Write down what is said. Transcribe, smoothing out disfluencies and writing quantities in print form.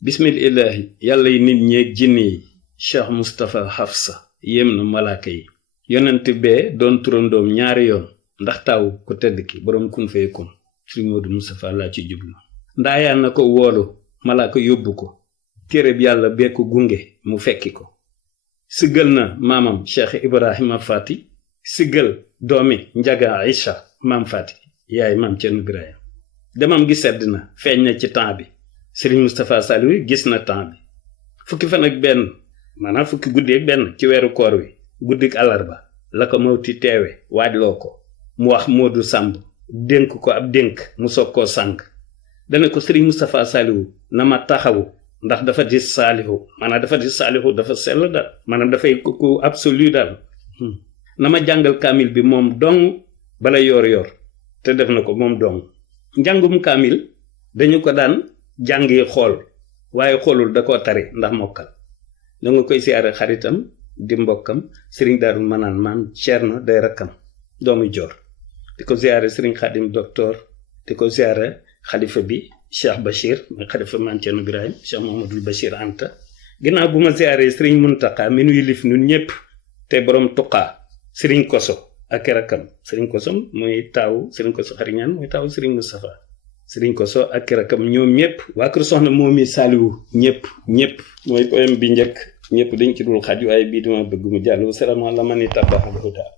bismillahi yàlla yi nit ñeeg jinne yi Cheikh Moustapha Hafsa yéem na malaaka yi yonent bee doon turandoom ñaari yoon ndax taw ku tedd ki boroom kun fayakun Sëriñ Moodu Moustapha laa ci jublu ndaayaan na ko woolu malaaka yóbbu ko téereb yàlla bee ko gunge mu fekki ko siggal na maamam Cheikh Ibrahima Fati siggal doomi Njaga Aïcha maam Fati yaay maam Cerno Birahim demam gi sedd na feeñ na ci temps bi Sëriñ Moustapha Saliou gis na temps bi fukki fan ak benn maanaam fukki guddi ak benn ci weeru koor wi guddik àllarba la ko mawti teewe waajloo ko mu wax Modou Samb dénk ko ab dénk mu soog koo sànk dana ko Sëriñ Moustapha Saliou na ma taxawu ndax dafa di saalihu maanaam dafa sell daal maanaam dafay ku absolu daal na ma jàngal kaamil bi moom dong bala yor te def na ko moom dong njàngum kaamil dañu ko daan jàngi xool waaye xoolul da koo tari ndax mokkal da nga koy siyaare xaritam di mbokkam Sëriñ Daaru Manaan maam Cerno day rakkam doomu joor di ko siyaare Sëriñ Xaadim docteur di ko siyaare xalifa bi Cheikh Bachir mooy xalifa maam Cerno Birahim Cheikh Mamadou Bachir Anta ginnaaw bu ma siyaaree Sëriñ Muntaqa mi nu yilif nun ñëpp te borom tuqaa Sëriñ Koso ak rakkam Sëriñ Koso mooy taawu Sëriñ Koso xariñaan mooy taawu Sëriñ Moustapha Sëriñ Koso ak rakkam ñoom ñëpp waa kër soxna Moomi Saliou ñëpp mooy poème bi njëkk ñëpp dañ ci dul xaj waaye bii dama bëgg mu jàll salaamaaleykum man ittabaal hudaa